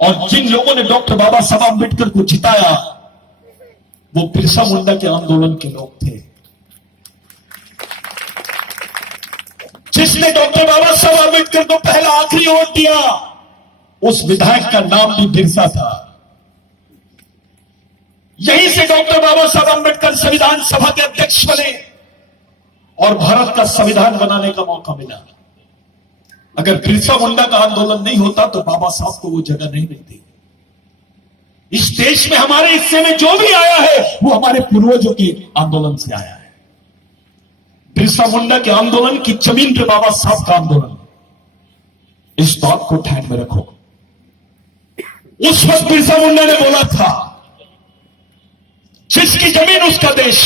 और जिन लोगों ने डॉक्टर बाबा साहब आंबेडकर को जिताया वो बिरसा मुंडा के आंदोलन के लोग थे। जिसने डॉक्टर बाबा साहब आंबेडकर को पहला आखिरी वोट दिया उस विधायक का नाम भी बिरसा था। यहीं से डॉक्टर बाबा साहब आंबेडकर संविधान सभा के अध्यक्ष बने और भारत का संविधान बनाने का मौका मिला। अगर बिरसा मुंडा का आंदोलन नहीं होता तो बाबा साहब को वो जगह नहीं मिलती। इस देश में हमारे हिस्से में जो भी आया है वो हमारे पूर्वजों के आंदोलन से आया है। बिरसा मुंडा के आंदोलन की जमीन पे बाबा साहब का आंदोलन, इस बात को ध्यान में रखो। उस वक्त बिरसा मुंडा ने बोला था जिसकी जमीन उसका देश,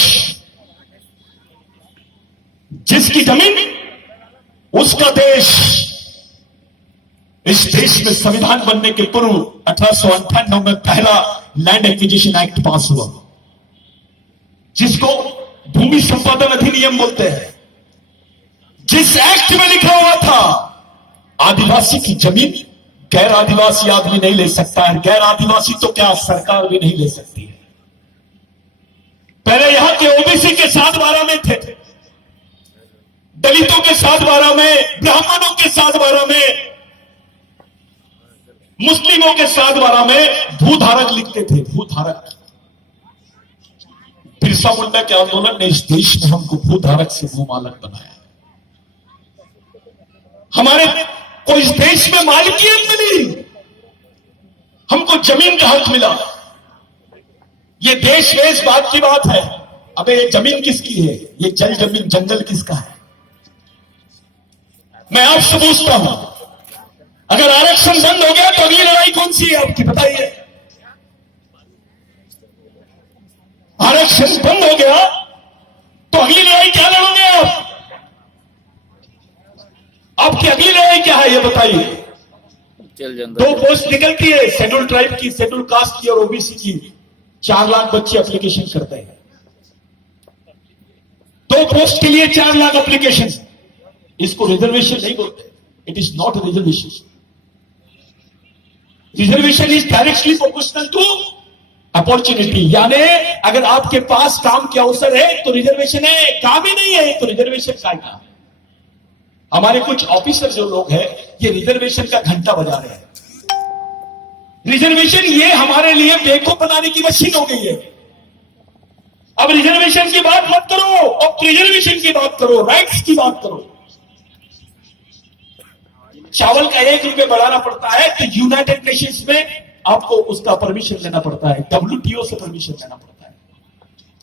जिसकी जमीन उसका देश। इस देश में संविधान बनने के पूर्व 1898 में पहला लैंड एक्विजिशन एक्ट पास हुआ जिसको भूमि संपादन अधिनियम बोलते हैं। जिस एक्ट में लिखा हुआ था आदिवासी की जमीन गैर आदिवासी आदमी नहीं ले सकता है, गैर आदिवासी तो क्या सरकार भी नहीं ले सकती है। पहले यहां के ओबीसी के 7/12 में थे, दलितों के 7/12 में, ब्राह्मणों के 7/12 में, मुस्लिमों के 7/12 में भूधारक लिखते थे, भूधारक। बिरसा मुंडा के आंदोलन ने इस देश में हमको भूधारक से भूमालक बनाया। हमारे को इस देश में मालिकियत मिली, हमको जमीन का हक मिला। ये देश में इस बात की बात है, अबे ये जमीन किसकी है, ये जल जमीन जंगल किसका है। मैं आपसे पूछता हूं अगर आरक्षण बंद हो गया तो अगली लड़ाई कौन सी है आपकी, बताइए। आरक्षण बंद हो गया तो अगली लड़ाई क्या लड़ोगे आप? आपकी अगली लड़ाई क्या है ये बताइए। 2 पोस्ट निकलती है, शेड्यूल ट्राइब की, शेड्यूल कास्ट की और ओबीसी की। 4 लाख बच्चे एप्लीकेशन करते हैं। 2 पोस्ट के लिए 4 लाख एप्लीकेशन। इसको रिजर्वेशन नहीं बोलते, it is not reservation. Reservation is directly proportional to opportunity. यानी अगर आपके पास काम के अवसर है तो रिजर्वेशन है, काम ही नहीं है तो रिजर्वेशन का है। हमारे कुछ ऑफिसर जो लोग हैं ये रिजर्वेशन का घंटा बजा रहे हैं। रिजर्वेशन ये हमारे लिए बेवकूफ बनाने की मशीन हो गई है। अब रिजर्वेशन की बात मत करो, अब रिजर्वेशन की बात करो, राइट्स की बात करो। चावल का 1 रुपये बढ़ाना पड़ता है तो यूनाइटेड नेशंस में आपको उसका परमिशन लेना पड़ता है, WTO से परमिशन लेना पड़ता है,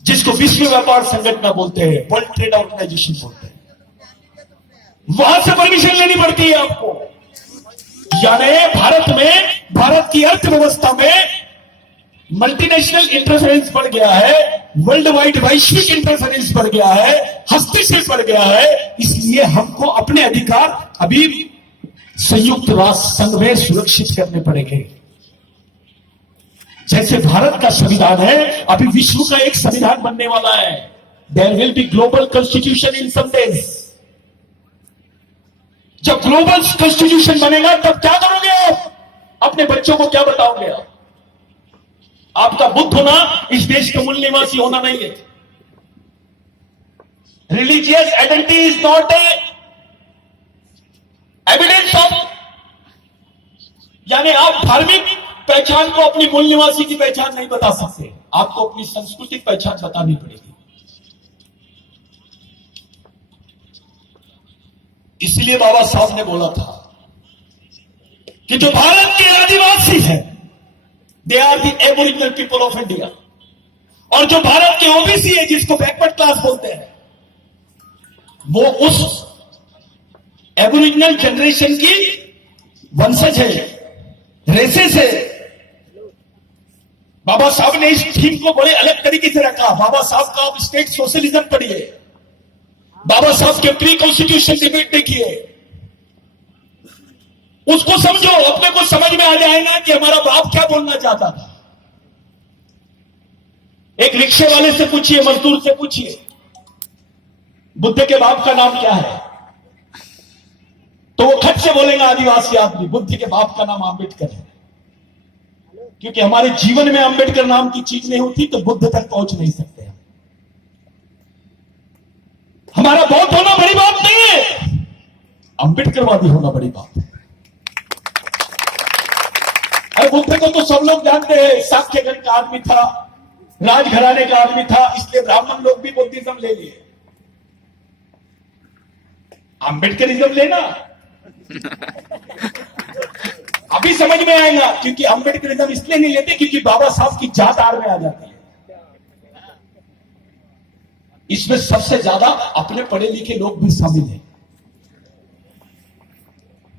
जिसको विश्व व्यापार संगठन बोलते हैं, वर्ल्ड ट्रेड ऑर्गेनाइजेशन बोलते हैं। वहां से परमिशन लेनी पड़ती है आपको। यानी भारत में, भारत की अर्थव्यवस्था में मल्टीनेशनल इंटरफेरेंस बढ़ गया है, वर्ल्ड वाइड वैश्विक इंटरफेरेंस बढ़ गया है, हस्तक्षेप बढ़ गया है। इसलिए हमको अपने अधिकार अभी संयुक्त राष्ट्र संघ में सुरक्षित करने पड़ेंगे। जैसे भारत का संविधान है, अभी विश्व का एक संविधान बनने वाला है। There will be global constitution in some days. जब ग्लोबल कॉन्स्टिट्यूशन बनेगा तब क्या करोगे आप? अपने बच्चों को क्या बताओगे आप? आपका बुद्ध होना इस देश का मूल निवासी होना नहीं है। Religious identity is not a evidence of, यानी आप धार्मिक पहचान को अपनी मूल निवासी की पहचान नहीं बता सकते, आपको अपनी सांस्कृतिक पहचान बतानी पड़ेगी। इसलिए बाबा साहब ने बोला था कि जो भारत के आदिवासी हैं they are the aboriginal people of India, और जो भारत के ओबीसी है जिसको बैकवर्ड क्लास बोलते हैं वो उस एबोरिजिनल जनरेशन की वंशज है, रेसेस है। बाबा साहब ने इस थीम को बड़े अलग तरीके से रखा। बाबा साहब का आप स्टेट सोशलिज्म पढ़िए, बाबा साहब के प्री कॉन्स्टिट्यूशन डिबेट देखिए, उसको समझो, अपने को समझ में आ जाएगा कि हमारा बाप क्या बोलना चाहता था। एक रिक्शे वाले से पूछिए, मजदूर से पूछिए, बुद्ध के बाप का नाम क्या है, तो वो खट से बोलेगा आदिवासी आदमी, बुद्ध के बाप का नाम आंबेडकर है। क्योंकि हमारे जीवन में अंबेडकर नाम की चीज नहीं होती तो बुद्ध तक पहुंच नहीं सकते हम। हमारा बौद्ध होना बड़ी बात नहीं है, अंबेडकरवादी होना बड़ी बात है। अरे बुद्ध को तो सब लोग जानते हैं, साक्यगण का आदमी था, राजघराने का आदमी था, इसलिए ब्राह्मण लोग भी बुद्धिज्म ले लिए। अंबेडकरिज्म लेना अभी समझ में आएगा, क्योंकि अंबेडकरिज्म इसलिए नहीं लेते क्योंकि बाबा साहब की जात आड़ में आ जाती है। इसमें सबसे ज्यादा अपने पढ़े लिखे लोग भी शामिल हैं।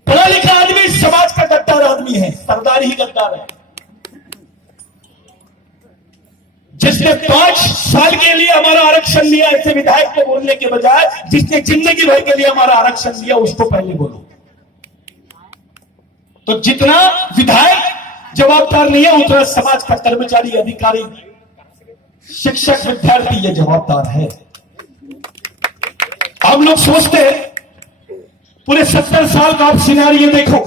पढ़ा लिखा आदमी समाज का गद्दार आदमी है, सरदार ही गद्दार है। जिसने 5 साल के लिए हमारा आरक्षण लिया, ऐसे विधायक को बोलने के बजाय जिसने जिंदगी भर के लिए हमारा आरक्षण लिया उसको पहले बोलो। तो जितना विधायक जवाबदार नहीं है उतना समाज का कर्मचारी, अधिकारी, शिक्षक, विद्यार्थी ये जवाबदार है। हम लोग सोचते हैं पूरे 70 साल का आप सिनेरियो देखो,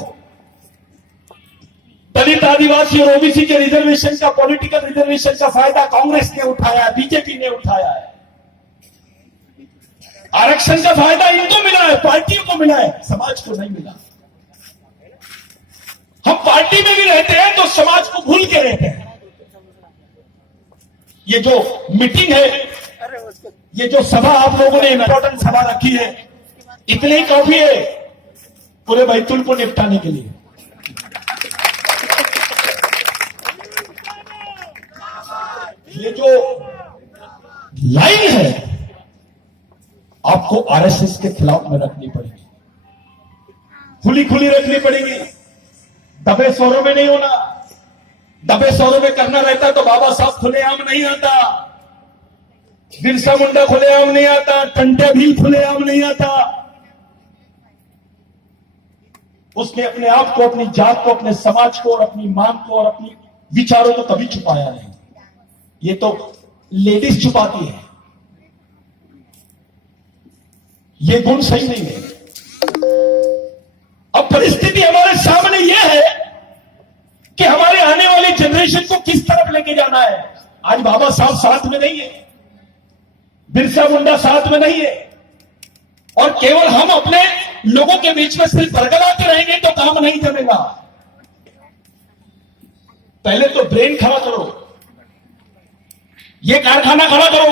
दलित, आदिवासी और ओबीसी के रिजर्वेशन का, पॉलिटिकल रिजर्वेशन का फायदा कांग्रेस ने उठाया है, बीजेपी ने उठाया है। आरक्षण का फायदा इनको मिला है, पार्टियों को मिला है, समाज को नहीं मिला। हम पार्टी में भी रहते हैं तो समाज को भूल के रहते हैं। ये जो मीटिंग है, ये जो सभा आप लोगों ने इंपॉर्टेंट सभा रखी है, इतने ही काफी है पूरे बैतूल को निपटाने के लिए। ये जो लाइन है आपको आरएसएस के खिलाफ में रखनी पड़ेगी, खुली खुली रखनी पड़ेगी। दबे स्वरों में नहीं होना। दबे स्वरों में करना रहता तो बाबा साहब खुलेआम नहीं आता, बिरसा मुंडा खुलेआम नहीं आता, टंट्या भील खुलेआम नहीं आता। उसने अपने आप को, अपनी जात को, अपने समाज को और अपनी मांग को और अपनी विचारों को कभी छुपाया नहीं। ये तो लेडीज छुपाती है, ये गुण सही नहीं है। अब परिस्थिति हमारे सामने यह है कि हमारे आने वाली जनरेशन को किस तरफ लेके जाना है। आज बाबा साहब साथ में नहीं है, बिरसा मुंडा साथ में नहीं है, और केवल हम अपने लोगों के बीच में सिर्फ बरगलाते रहेंगे तो काम नहीं जमेगा। पहले तो ब्रेन खड़ा करो, ये कारखाना खड़ा करो।